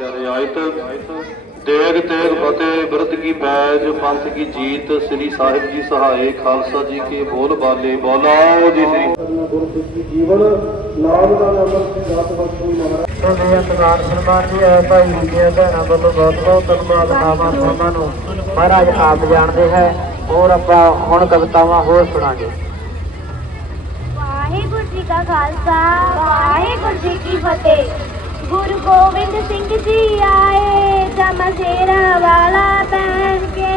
ਰਿਆਇਤ ਦੇਗ ਤੇਗ ਫਤਿਹ ਬਿਰਧ ਕੀ ਪੈਜ ਪੰਥ ਕੀ ਜੀਤ ਸ੍ਰੀ ਸਾਹਿਬ ਜੀ ਸਹਾਏ ਖਾਲਸਾ ਜੀ ਕੇ ਬੋਲ ਬਾਲੇ ਬੋਲਾਓ ਜੀ ਸ੍ਰੀ ਗੁਰਸਿੱਖੀ ਜੀਵਨ ਨਾਮ ਦਾ ਨੰਬਰ ਸੀ ਰਾਤ ਬਖਸ਼ੀ ਮਹਾਰਾਜ। ਤੁਹਾਡੇ ਅੰਤਕਾਰ ਸਨਮਾਨ ਜੀ ਹੈ ਭਾਈ ਜੀ ਭੈਣਾਂ ਵੱਲੋਂ ਬਹੁਤ ਬਹੁਤ ਧੰਨਵਾਦ ਆਵਾਂ ਉਹਨਾਂ ਨੂੰ। ਮਹਾਰਾਜ ਆਪ ਜਾਣਦੇ ਹੈ ਹੋਰ ਆਪਾਂ ਹੁਣ ਕਵਿਤਾਵਾਂ ਹੋਰ ਸੁਣਾਂਗੇ। ਵਾਹਿਗੁਰੂ ਜੀ ਕਾ ਖਾਲਸਾ ਵਾਹਿਗੁਰੂ ਜੀ ਕੀ ਫਤਿਹ। ਗੋਬਿੰਦ ਸਿੰਘ ਜੀ ਆਏ ਜਮ ਸੇਰਾ ਵਾਲਾ ਪਹਿਨ ਕੇ।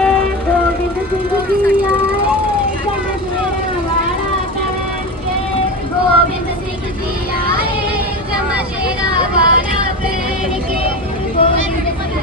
ਗੋਬਿੰਦ ਸਿੰਘ ਜੀ ਆਏ ਜਮ ਸੇਰਾ ਵਾਲਾ ਪਹਿਨ ਕੇ ਗੋਬਿੰਦ ਸਿੰਘ ਜੀ ਆਏ ਜਮ ਸੇਰਾ ਵਾਲਾ ਪਹਿਨ ਕੇ ਗੋਬਿੰਦ ਸਿੰਘ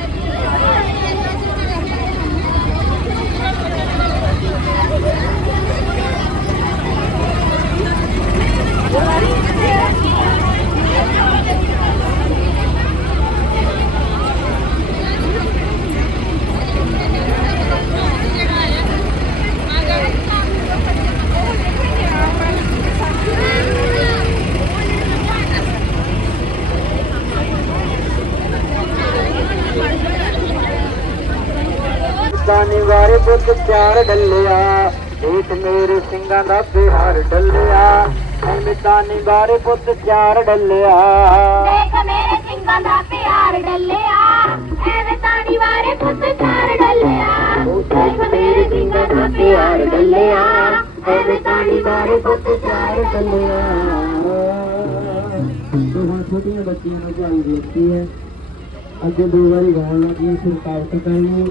ਦਾਨੀ ਵਾਰੇ ਪੁੱਤ ਚਾਰ ਡੱਲਿਆ। ਦੇਖ ਮੇਰੇ ਸਿੰਘਾਂ ਦਾ ਪਿਆਰ ਡੱਲਿਆ। ਐਵੇਂ ਦਾਨੀ ਵਾਰੇ ਪੁੱਤ ਚਾਰ ਡੱਲਿਆ। ਦੇਖ ਮੇਰੇ ਸਿੰਘਾਂ ਦਾ ਪਿਆਰ ਡੱਲਿਆ। ਐਵੇਂ ਤਾਣੀ ਵਾਰੇ ਪੁੱਤ ਚਾਰ ਡੱਲਿਆ। ਦੇਖ ਮੇਰੇ ਸਿੰਘਾਂ ਦਾ ਪਿਆਰ ਡੱਲਿਆ। ਐਵੇਂ ਤਾਣੀ ਵਾਰੇ ਪੁੱਤ ਚਾਰ ਡੱਲਿਆ। ਦੋਹਾਂ ਛੋਟੀਆਂ ਬੱਚੀਆਂ ਨੂੰ ਭਾਈ ਦੇਖੀ ਹੈ ਅੱਗੇ ਦੋ ਵਾਰੀ ਗਾਉਣ ਲੱਗੀ ਫਿਰ ਕਾਵਟ ਕਰਨੀ।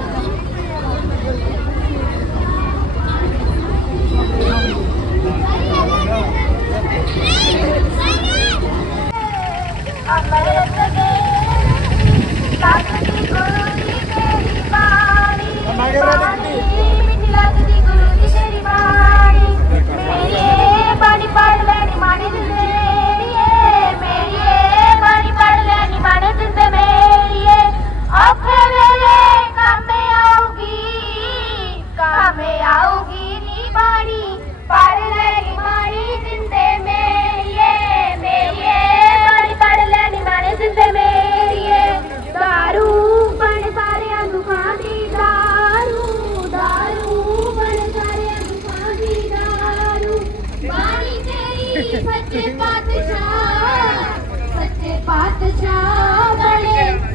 ਸੱਚੇ ਪਾਤਸ਼ਾਹ ਸੱਚੇ ਪਾਤਸ਼ਾਹ ਬਣੇ।